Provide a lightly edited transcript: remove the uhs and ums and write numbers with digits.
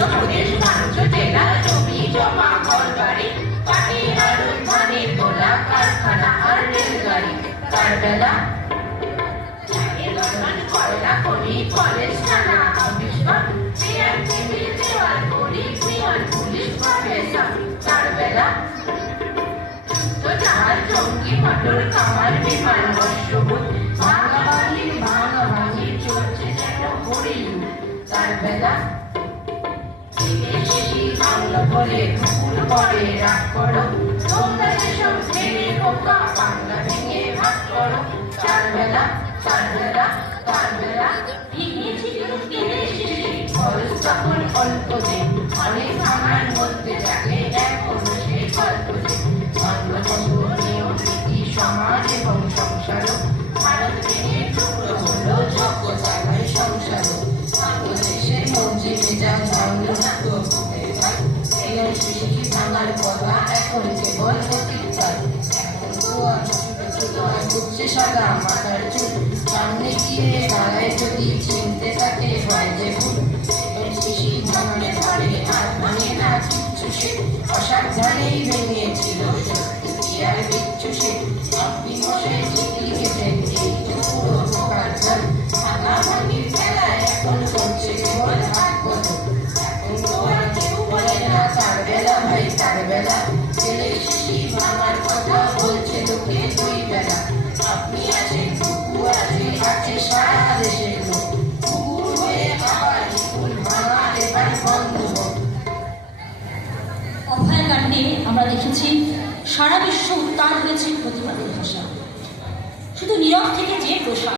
প্রদেশ punch জেলা জমি জমা ঘরবাড়ি পাটি আলু ধানে তোলা কারখানা আর রেলগাড়ি তার বেলা কয়লা খনি কলেজ থানা অফিস টিএমসি দেওয়াল করি পিয়ন পুলিশ প্রফেসর তার বেলা তো জাহাজ জঙ্গি মোটর কামার বিমান বর্ষবোধ ভাঙাভাঙি চলছে যেন হরিণ তার বেলা বাংলা বলে কুকুর করে রাগ করো তোমরা যেসব ভেঙে পোকা বাংলা ভেঙে ভাগ করো তার বেলা খরচ তখন অল্প দিন অনেক ভাঙার মধ্যে যাকে এখনো সেই গল্প নিয়ম নীতি সমাজ এবং সংসারও ভারত ভেঙে টুকরো হলো যোগ্যতার সংসারও বাংলাদেশের মন্ত্রী মেজাজ ভাঙলো না তো শিশি ভাঙার কথা এখন কেবল অতীতকাল এখন ঘুরছে সাদা মাথার চুল সামনে গিয়ে দাঁড়ায় যদি চিনতে তাকে হয় যে ভুল শিশি ভাঙার ধারে আর ভাঙে না কিচ্ছু সে অসাবধানেই ভেঙেছিল কি আর কিচ্ছু সে আপনি মশাই ঠিক লিখেছেন এই যে পুরো ঢোকার জল ভাঙা ভাঙির খেলায় এখন চলছে কেবল হাত বদল এখন তো আর কেউ বলে না তার বেলা ভাই তার বেলা ছেলে শিশি ভাঙার কথা বলছে লোকে দুই বেলা আপনি আছেন কুকুর আছে সারা দেশের লোক কুকুর হয়ে আবার স্কুল ভাঙা এবার বন্ধ হোক। অভয়াকাণ্ডে আমরা দেখেছি সারা বিশ্ব উত্তাল হয়েছে প্রতিবাদের ভাষা। শুধু নীরব থেকে যে প্রসার